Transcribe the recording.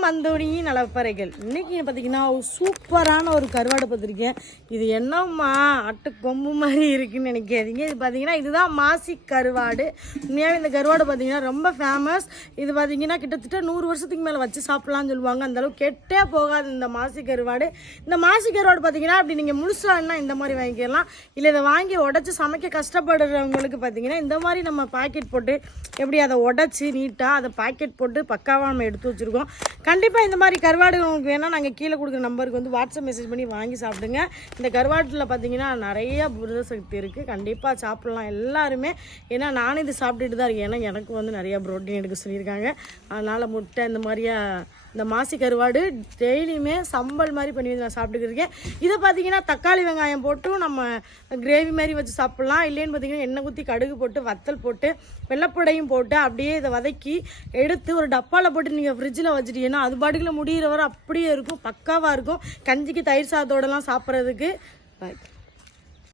வணக்கம் அந்தோணி நலப்பறைகள். இன்றைக்கி பார்த்தீங்கன்னா சூப்பரான ஒரு கருவாடு பார்த்துருக்கேன். இது என்னம்மா அட்டு கொம்பு மாதிரி இருக்குதுன்னு நினைக்காதீங்க. இது பார்த்தீங்கன்னா இதுதான் மாசி கருவாடு. உண்மையாகவே இந்த கருவாடு பார்த்தீங்கன்னா ரொம்ப ஃபேமஸ். இது பார்த்தீங்கன்னா கிட்டத்தட்ட 100 வருஷத்துக்கு மேலே வச்சு சாப்பிட்லான்னு சொல்லுவாங்க. அந்தளவுக்கு கெட்டே போகாது இந்த மாசி கருவாடு. இந்த மாசி கருவாடு பார்த்தீங்கன்னா அப்படி நீங்கள் முழுசானா இந்த மாதிரி வாங்கிக்கலாம். இல்லை இதை வாங்கி உடச்சி சமைக்க கஷ்டப்படுறவங்களுக்கு பார்த்தீங்கன்னா இந்த மாதிரி நம்ம பாக்கெட் போட்டு எப்படி அதை உடச்சி நீட்டாக அதை பாக்கெட் போட்டு பக்காவாக நம்ம எடுத்து வச்சுருக்கோம். கண்டிப்பாக இந்த மாதிரி கருவாடு உங்களுக்கு வேணால் நாங்கள் கீழே கொடுக்குற நம்பருக்கு வந்து வாட்ஸ்அப் மெசேஜ் பண்ணி வாங்கி சாப்பிடுங்க. இந்த கருவாட்டில் பார்த்தீங்கன்னா நிறைய புரத சக்தி இருக்குது. கண்டிப்பாக சாப்பிட்லாம் எல்லாருமே. ஏன்னா நானும் இது சாப்பிட்டுட்டு தான் இருக்கேன். ஏன்னா எனக்கு வந்து நிறையா ப்ரோட்டீன் எடுக்க சொல்லியிருக்காங்க. அதனால் முட்டை இந்த மாதிரியா இந்த மாசி கருவாடு டெய்லியுமே சம்பல் மாதிரி பண்ணி நான் சாப்பிட்டுக்கிருக்கேன். இதை பார்த்தீங்கன்னா தக்காளி வெங்காயம் போட்டு நம்ம கிரேவி மாதிரி வச்சு சாப்பிட்லாம். இல்லைன்னு பார்த்தீங்கன்னா எண்ணெய் ஊற்றி கடுகு போட்டு வத்தல் போட்டு வெள்ளைப்பூடையும் போட்டு அப்படியே இதை வதக்கி எடுத்து ஒரு டப்பாவில் போட்டு நீங்கள் ஃப்ரிட்ஜில் வச்சுட்டீங்கன்னா அது பாட்டுக்குள்ள முடிகிற வரை அப்படியே இருக்கும். பக்காவாக இருக்கும். கஞ்சிக்கு தயிர் சாதத்தோடலாம் சாப்பிட்றதுக்கு. பாய்.